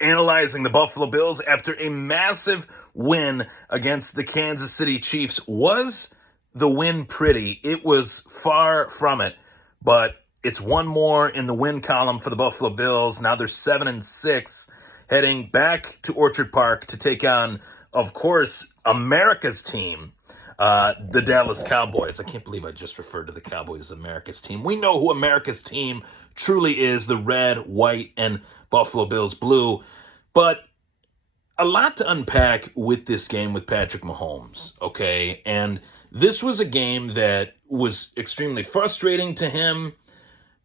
analyzing the Buffalo Bills after a massive win against the Kansas City Chiefs. Was the win pretty? It was far from it, but it's one more in the win column for the Buffalo Bills. Now they're 7-6, heading back to Orchard Park to take on, of course, America's team, the Dallas Cowboys. I can't believe I just referred to the Cowboys as America's team. We know who America's team truly is, the red, white, and Buffalo Bills blue. But a lot to unpack with this game with Patrick Mahomes, okay? And this was a game that was extremely frustrating to him,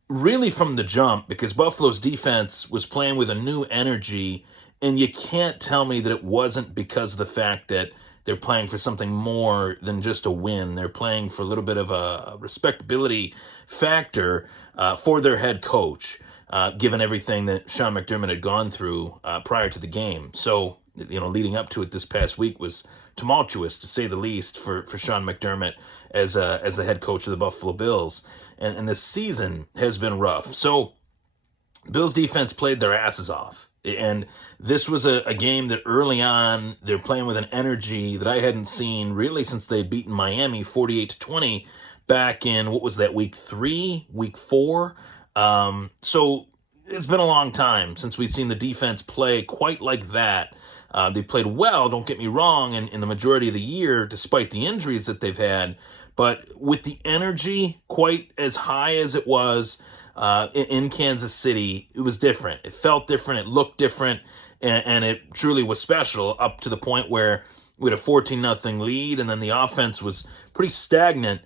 really from the jump, because Buffalo's defense was playing with a new energy, and you can't tell me that it wasn't because of the fact that they're playing for something more than just a win. They're playing for a little bit of a respectability factor for their head coach, given everything that Sean McDermott had gone through prior to the game. So, leading up to it this past week was tumultuous, to say the least, for Sean McDermott as the head coach of the Buffalo Bills. And this season has been rough. So, Bills defense played their asses off. And this was a game that early on, they're playing with an energy that I hadn't seen really since they'd beaten Miami 48-20 back in, what was that, week 3, week 4? So it's been a long time since we've seen the defense play quite like that. They played well, don't get me wrong, in the majority of the year, despite the injuries that they've had. But with the energy quite as high as it was in Kansas City, it was different. It felt different. It looked different. And it truly was special, up to the point where we had a 14-0 lead, and then the offense was pretty stagnant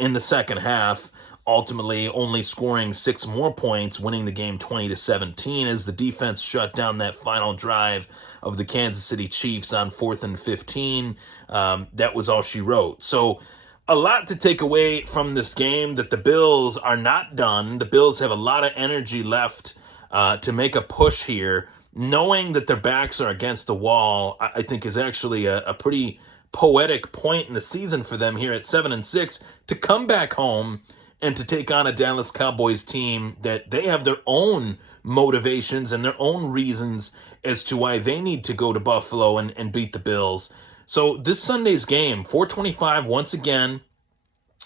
in the second half, ultimately only scoring 6 more points, winning the game 20-17 as the defense shut down that final drive of the Kansas City Chiefs on 4th and 15. That was all she wrote. So a lot to take away from this game, that the Bills are not done. The Bills have a lot of energy left to make a push here. Knowing that their backs are against the wall, I think is actually a pretty poetic point in the season for them here at 7-6 to come back home and to take on a Dallas Cowboys team that they have their own motivations and their own reasons as to why they need to go to Buffalo and beat the Bills. So this Sunday's game, 4:25, once again,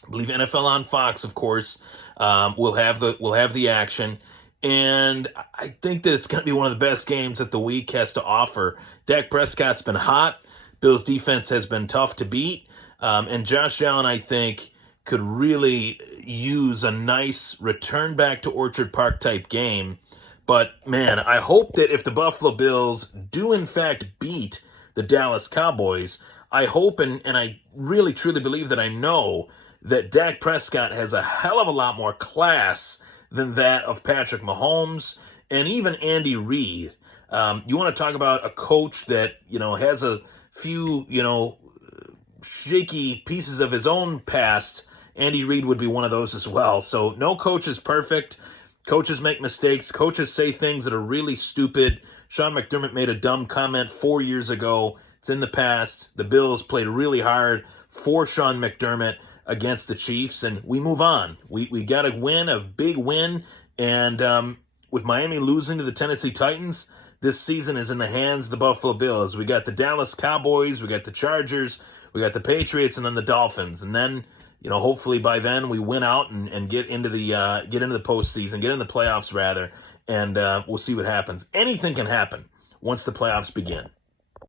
I believe NFL on Fox, of course, will have the action. And I think that it's going to be one of the best games that the week has to offer. Dak Prescott's been hot. Bills' defense has been tough to beat. And Josh Allen, I think, could really use a nice return back to Orchard Park type game. But, man, I hope that if the Buffalo Bills do, in fact, beat the Dallas Cowboys, I hope and I really, truly believe that I know that Dak Prescott has a hell of a lot more class than that of Patrick Mahomes and even Andy Reid. You want to talk about a coach that, has a few, shaky pieces of his own past. Andy Reid would be one of those as well. So no coach is perfect. Coaches make mistakes. Coaches say things that are really stupid. Sean McDermott made a dumb comment 4 years ago. It's in the past. The Bills played really hard for Sean McDermott against the Chiefs, and we move on. We got a win, a big win, and with Miami losing to the Tennessee Titans, this season is in the hands of the Buffalo Bills. We got the Dallas Cowboys, we got the Chargers, we got the Patriots, and then the Dolphins. And then, hopefully by then we win out and get into the postseason, get in the playoffs rather, and we'll see what happens. Anything can happen once the playoffs begin.